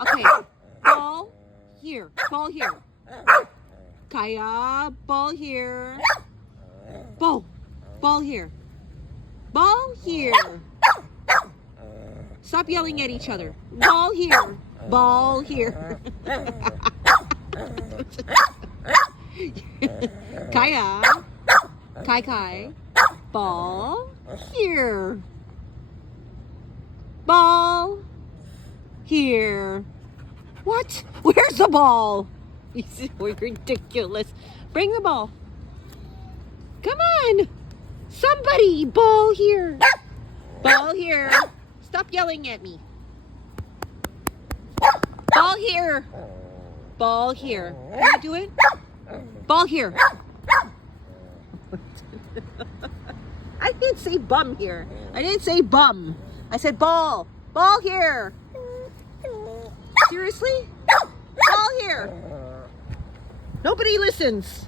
Okay. Ball here. Ball here. Kaya, ball here. Ball. Ball here. Ball here. Stop yelling at each other. Ball here. Ball here. Kaya. Kai Kai. Ball here. Ball here. What? Where's the ball? This is ridiculous. Bring the ball. Come on. Somebody. Ball here. Ball here. Stop yelling at me. Ball here. Ball here. Can you do it? Ball here. I didn't say bum here. I didn't say bum. I said ball. Ball here. Seriously? Ball here. Nobody listens.